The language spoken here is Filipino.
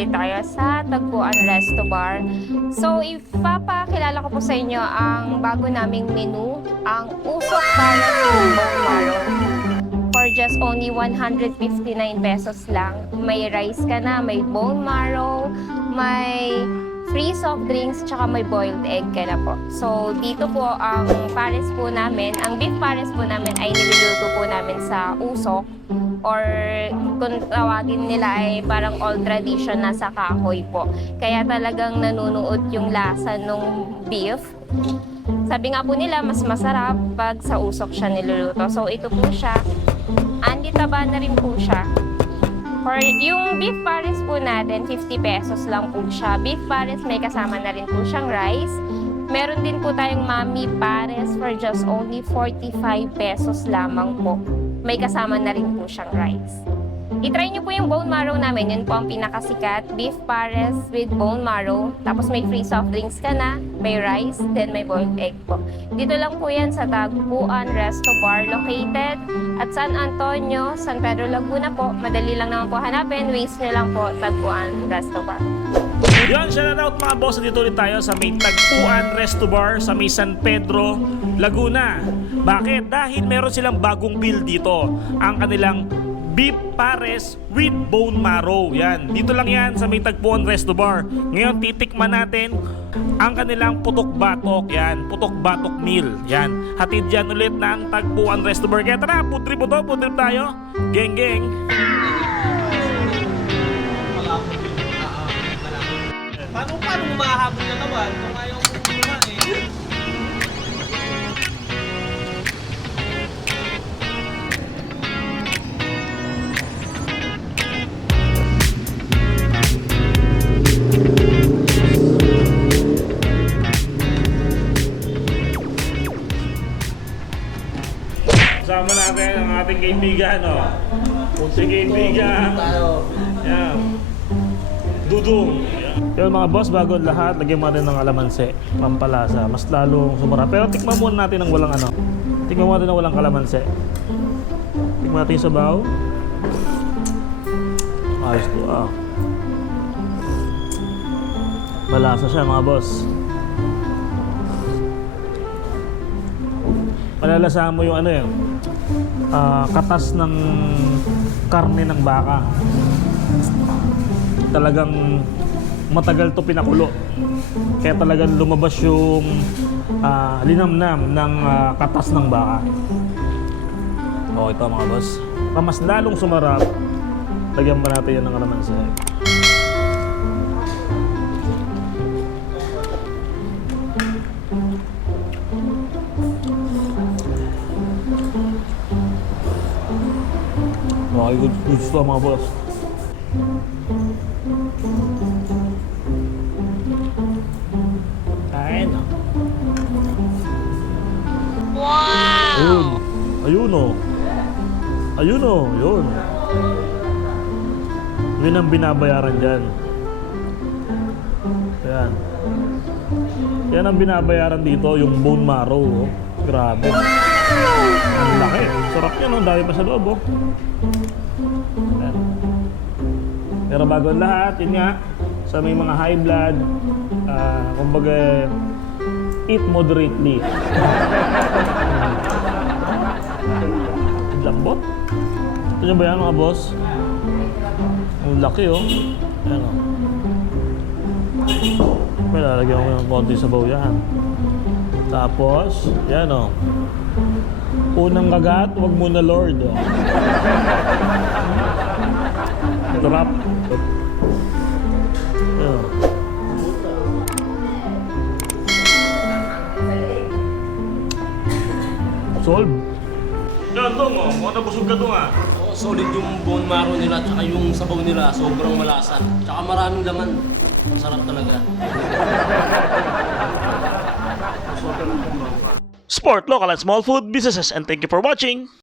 ulit tayo sa Tagpuan Resto Bar. So, ipapakilala ko po sa inyo ang bago naming menu, ang Usok Pares with Bone Marrow. For just only 159 pesos lang. May rice ka na, may bone marrow, may free soft drinks, tsaka may boiled egg ka na po. So, dito po ang pares po namin, ang beef pares po namin ay niluluto po namin sa usok, or kung tawagin nila ay parang old tradition na sa kahoy po. Kaya talagang nanunuot yung lasa ng beef. Sabi nga po nila, mas masarap pag sa usok siya niluluto. So, ito po siya. Andi taba na rin po siya. For yung beef pares po natin, 50 pesos lang po siya. Beef pares may kasama na rin po siyang rice. Meron din po tayong mami pares for just only 45 pesos lamang po. May kasama na rin po siyang rice. I-try nyo po yung bone marrow namin. Yun po ang pinakasikat. Beef pares with bone marrow. Tapos may free soft drinks ka na. May rice. Then may boiled egg po. Dito lang po yan sa Tagpuan Resto Bar. Located at San Antonio, San Pedro, Laguna po. Madali lang naman po hanapin. Waste nyo lang po Tagpuan Resto Bar. Yun, shout out mga boss. Dito ulit tayo sa may Tagpuan Resto Bar sa may San Pedro, Laguna. Bakit? Dahil meron silang bagong bill dito. Ang kanilang beef pares with bone marrow. Yan. Dito lang yan sa may Tagpuan Resto Bar. Ngayon, titikman natin ang kanilang putok-batok. Yan. Putok-batok meal. Yan. Hatid yan ulit ng Tagpuan Resto Bar. Kaya tara, food trip po to. Food trip tayo. Geng, geng. Paano mo mahahabol na naman kung ayaw mo kumain? Kasama natin ang ating kaibigan, no? Si kaibigan. Yan. Dudong. Yan mga boss, bago ang lahat, lagyan mo rin ng kalamansi, pampalasa, mas lalong sumarap. Pero tikman muna natin ang walang ano. Tikman mo natin ang walang kalamansi. Tikman natin yung sabaw. Ayos to, ah. Malasa siya mga boss. Malalasahan mo yung ano yun, katas ng karne ng baka. Talagang matagal to pinakulo. Kaya talagang lumabas yung linamnam ng katas ng baka. O ito mga boss. Para mas lalong sumarap, lagyan pa natin yan ng kalamansi. Okay, good stuff mga boss. Kain. Wow! Ayun o. Ayun o. Yun. Yun ang binabayaran dyan. Ayan. Yan ang binabayaran dito, yung bone marrow. Oh. Grabe. Ang laki. Sarap yan. Ang dami pa sa loob. Oh. Ayan. Pero bago ang lahat, yun nga, sa may mga high blood, kumbaga, eat moderately. Lambot. Ito nyo ba yan mga boss? Ang laki oh. Ayan oh. May lalagyan ko ng konti sabaw yan. Tapos, yan oh. Unang kagat, wag muna Lord oh. Trap. Ayan. Solve. Yan dong oh, mga nabusog ka dong ah. Oo, solid yung bone marrow nila at yung sabaw nila, sobrang malasa. Tsaka maraming laman. Masarap talaga. Support local and small food businesses and thank you for watching.